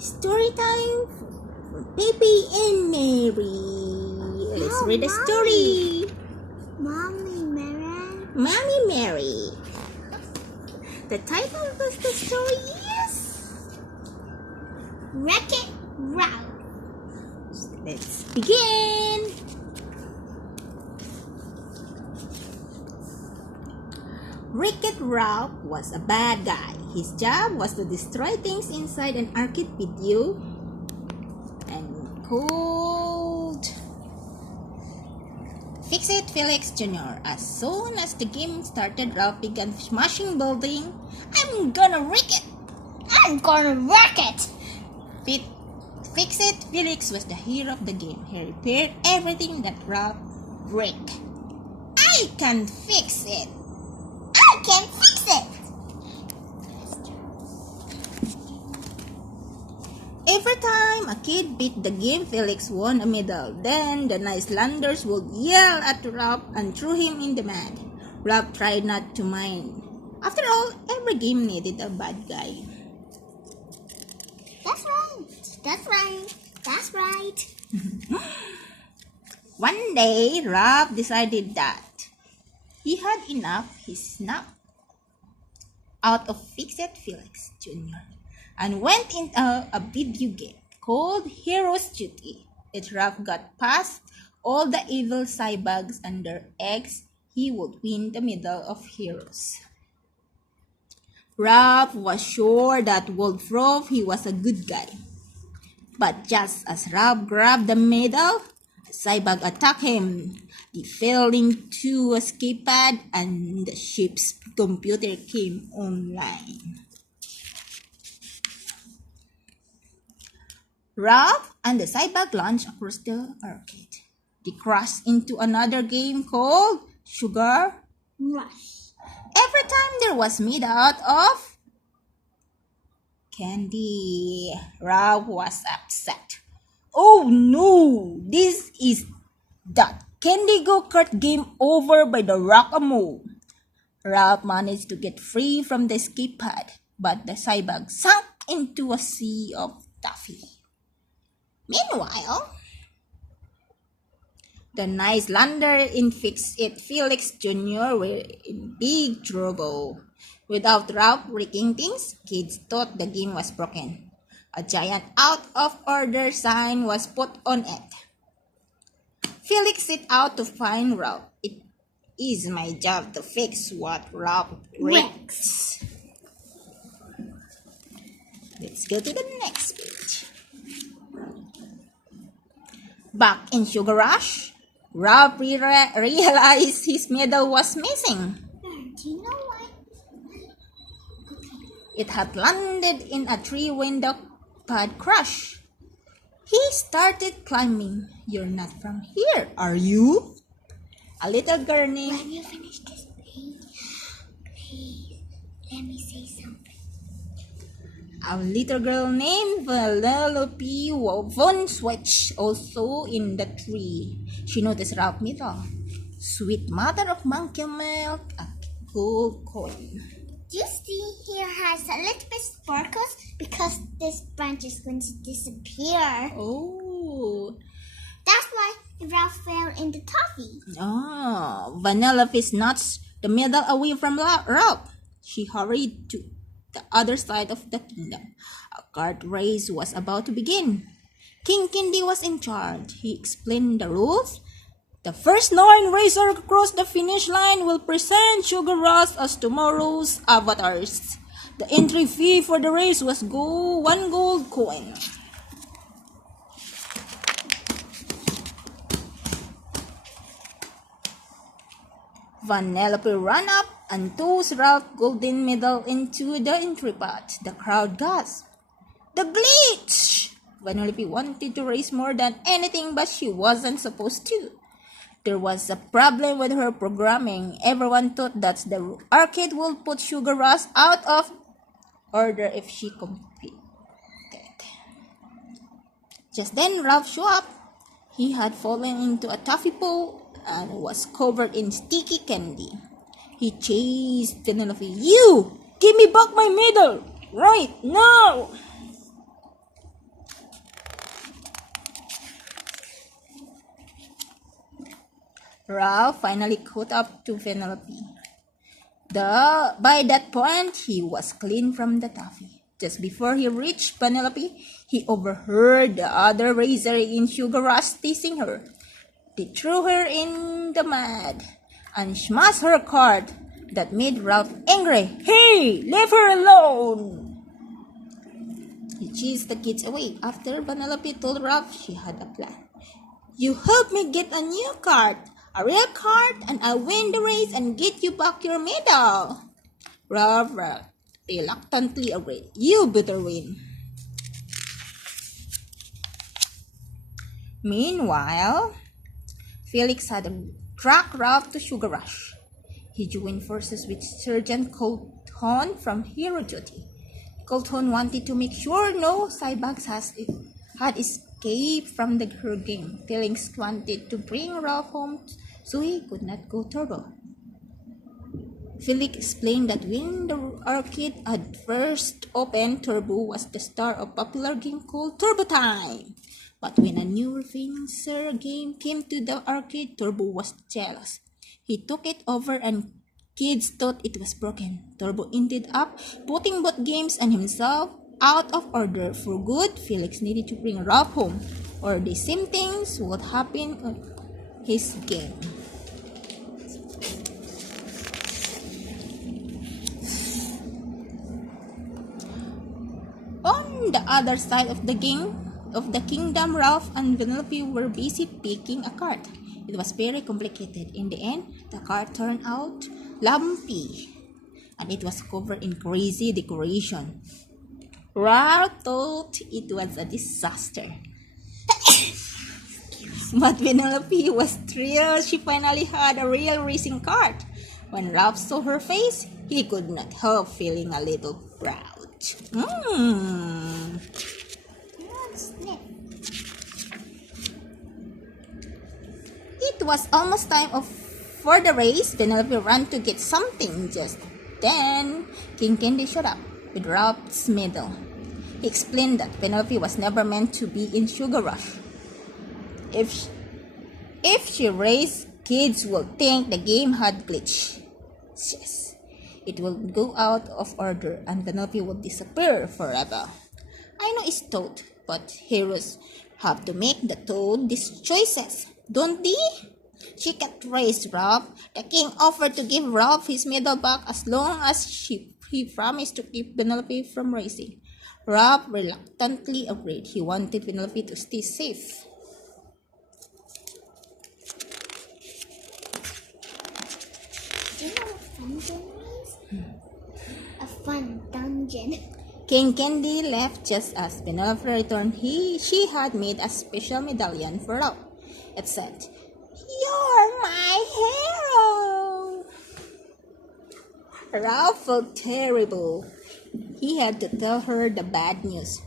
Story time for Baby and Mary. Let's read the story. Mommy Mary. Mommy Mary. The title of the story is Wreck-It Ralph. Let's begin. Wreck-It Ralph was a bad guy. His job was to destroy things inside an arcade video and called Fix It Felix Jr. As soon as the game started, Ralph began smashing building. I'm gonna wreck it! I'm gonna wreck it! Fix It Felix was the hero of the game. He repaired everything that Ralph wrecked. I can fix it! I can fix it! Every time a kid beat the game, Felix won a medal. Then the Icelanders would yell at Ralph and throw him in the mud. Ralph tried not to mind. After all, every game needed a bad guy. That's right. That's right. That's right. One day, Ralph decided that he had enough. He snapped out of Fix It Felix Jr. and went into a video game called Hero's Duty. If Ralph got past all the evil cyborgs and their eggs, he would win the Medal of Heroes. Ralph was sure that would prove he was a good guy. But just as Ralph grabbed the medal, a cyborg attacked him. He fell into a escape pod and the ship's computer came online. Ralph and the cyborg launched across the arcade. They crashed into another game called Sugar Rush. Every time there was made out of candy, Ralph was upset. Oh no! This is that candy go-kart game over by the Rock-A-Mo. Ralph managed to get free from the escape pod, but the cyborg sank into a sea of toffee. Meanwhile, the Nicelander in Fix It Felix Jr. were in big trouble. Without Ralph wrecking things, kids thought the game was broken. A giant out of order sign was put on it. Felix set out to find Ralph. It is my job to fix what Ralph wrecks. Let's go to the next page. Back in Sugar Rush, Ralph realized his medal was missing. Do you know what? It had landed in a tree when the pod crashed. He started climbing. You're not from here, are you? A little girl named... When you finish this page, please let me say something. A little girl named Vanellope von Switch also in the tree. She noticed Ralph's medal. Sweet mother of monkey milk, a gold coin. You see, here has a little bit sparkles because this branch is going to disappear. Oh. That's why Ralph fell in the toffee. Oh, Vanellope snatched the medal away from Ralph. She hurried to the other side of the kingdom. A kart race was about to begin. King Candy was in charge. He explained the rules. The first 9 racers across the finish line will present Sugar Rush as tomorrow's avatars. The entry fee for the race was 1 gold coin. Vanellope ran up and tossed Ralph's golden medal into the entry pot. The crowd gasped. The glitch! Vanellope wanted to race more than anything, but she wasn't supposed to. There was a problem with her programming. Everyone thought that the arcade would put Sugar Rush out of order if she competed. Just then, Ralph showed up. He had fallen into a toffee pool and was covered in sticky candy. He chased Vanellope. You! Give me back my medal! Right now! Ralph finally caught up to Penelope. By that point, he was clean from the toffee. Just before he reached Penelope, he overheard the other racer in Sugar Rush teasing her. They threw her in the mud and smashed her cart. That made Ralph angry. Hey, leave her alone! He chased the kids away. After Penelope told Ralph she had a plan. You help me get a new cart, a real cart, and I'll win the race and get you back your medal. Ralph reluctantly agreed. You better win. Meanwhile, Felix had tracked Ralph to Sugar Rush. He joined forces with Sergeant Colton from Hero Duty. Colton wanted to make sure no cybags had escaped from her game. Felix wanted to bring Ralph home so he could not go turbo. Felix explained that when the arcade had first opened, Turbo was the star of a popular game called Turbo Time. But when a new Fencer game came to the arcade, Turbo was jealous. He took it over and kids thought it was broken. Turbo ended up putting both games and himself out of order for good. Felix needed to bring Ralph home, or the same things would happen on his game. On the other side of the kingdom, Ralph and Penelope were busy picking a cart. It was very complicated. In the end, the cart turned out lumpy, and it was covered in crazy decoration. Ralph thought it was a disaster. But Penelope was thrilled she finally had a real racing cart. When Ralph saw her face, he could not help feeling a little proud. It was almost time for the race. Penelope ran to get something. Just then, King Candy showed up with Ralph's medal. He explained that Penelope was never meant to be in Sugar Rush. If she raced, kids would think the game had glitched. Yes, it would go out of order and Penelope would disappear forever. I know it's Toad, but heroes have to make these choices, don't they? She can't race Ralph. The king offered to give Ralph his medal back as long as he promised to keep Penelope from racing. Ralph reluctantly agreed. He wanted Penelope to stay safe. Do you know what fun dungeon is? A fun dungeon. King Candy left just as Penelope returned. She had made a special medallion for Ralph. It said, "You're my hero." Ralph felt terrible. He had to tell her the bad news.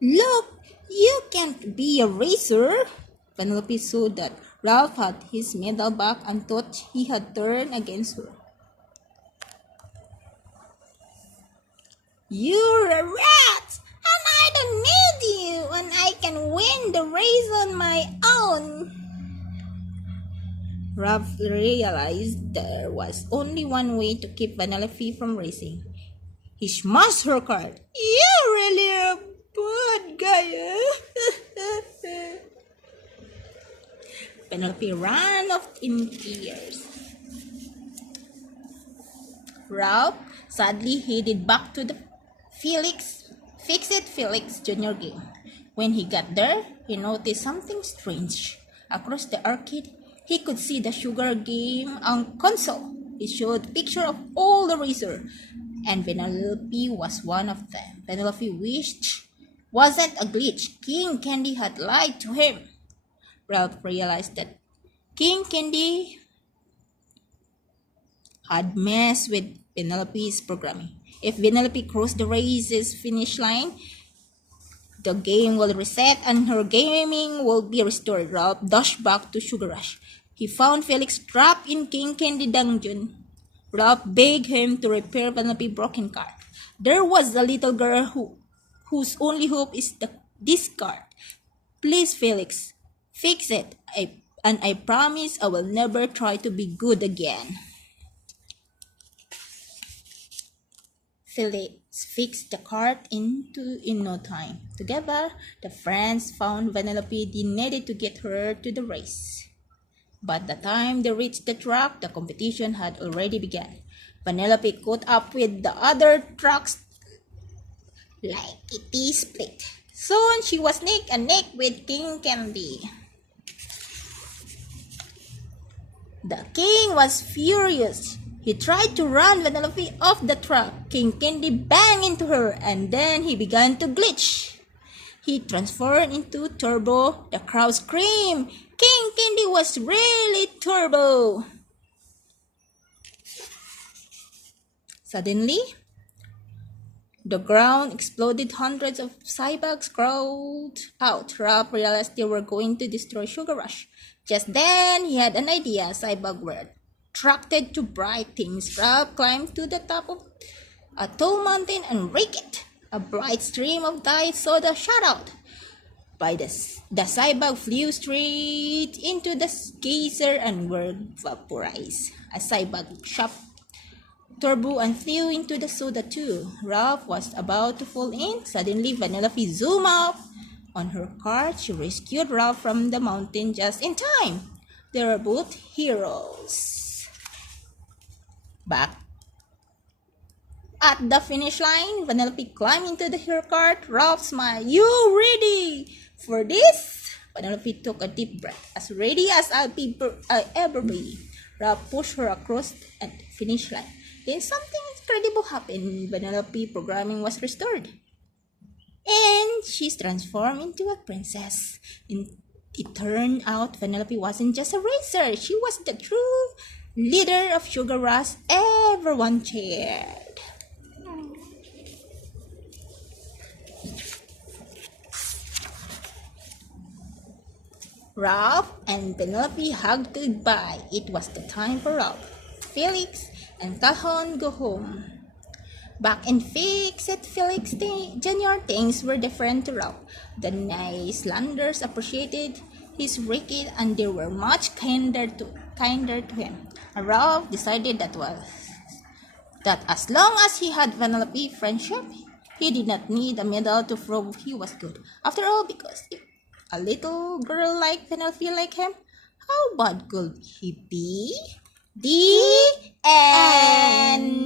Look, you can't be a racer. Penelope saw that Ralph had his medal back and thought he had turned against her. You're a rat, and I don't need you, and I can win the race on my own. Ralph realized there was only one way to keep Penelope from racing. He smashed her cart. You're really a bad guy. Penelope ran off in tears. Ralph sadly headed back to the Fix-It Felix Jr. game. When he got there, he noticed something strange. Across the arcade, he could see the sugar game on console. It showed pictures of all the racers, and Penelope was one of them. Penelope wished wasn't a glitch. King Candy had lied to him. Ralph realized that King Candy had messed with Penelope's programming. If Penelope crossed the race's finish line, the game will reset and her gaming will be restored. Ralph dashed back to Sugar Rush. He found Felix trapped in King Candy dungeon. Ralph begged him to repair Penelope's broken cart. There was a little girl whose only hope is this cart. Please, Felix, fix it. I and I promise I will never try to be good again. Felix fixed the cart in no time. Together, the friends found Vanellope they needed to get her to the race. By the time they reached the track, the competition had already begun. Vanellope caught up with the other trucks like it is split. Soon she was neck and neck with King Candy. The king was furious. He tried to run Vanellope off the truck. King Candy banged into her and then he began to glitch. He transformed into Turbo. The crowd screamed. King Candy was really Turbo. Suddenly, the ground exploded. Hundreds of cyborgs crawled out. Ralph realized they were going to destroy Sugar Rush. Just then, he had an idea. Cyborg were attracted to bright things. Ralph climbed to the top of a tall mountain and raked it. A bright stream of dyed soda shot out. The cyborg flew straight into the geyser and were vaporized. A cyborg shot Turbo and flew into the soda too. Ralph was about to fall in. Suddenly, Vanellope zoomed up on her cart. She rescued Ralph from the mountain just in time. They were both heroes. Back at the finish line, Vanellope climbed into her cart. Ralph smiled. You ready for this? Vanellope took a deep breath. As ready as I'll ever be. Ralph pushed her across the finish line. Then something incredible happened. Vanellope programming was restored. And she's transformed into a princess. And it turned out Vanellope wasn't just a racer. She was the true leader of Sugar Rush everyone cheered. Ralph and Penelope hugged goodbye. It was the time for Ralph, Felix, and Calhoun go home. Back in Fix-It Felix Jr., things were different to Ralph. The Icelanders appreciated his racket and they were much kinder to him. Ralph decided that as long as he had Vanellope friendship, he did not need a medal to prove he was good. After all, because if a little girl like Vanellope like him, how bad could he be? The end.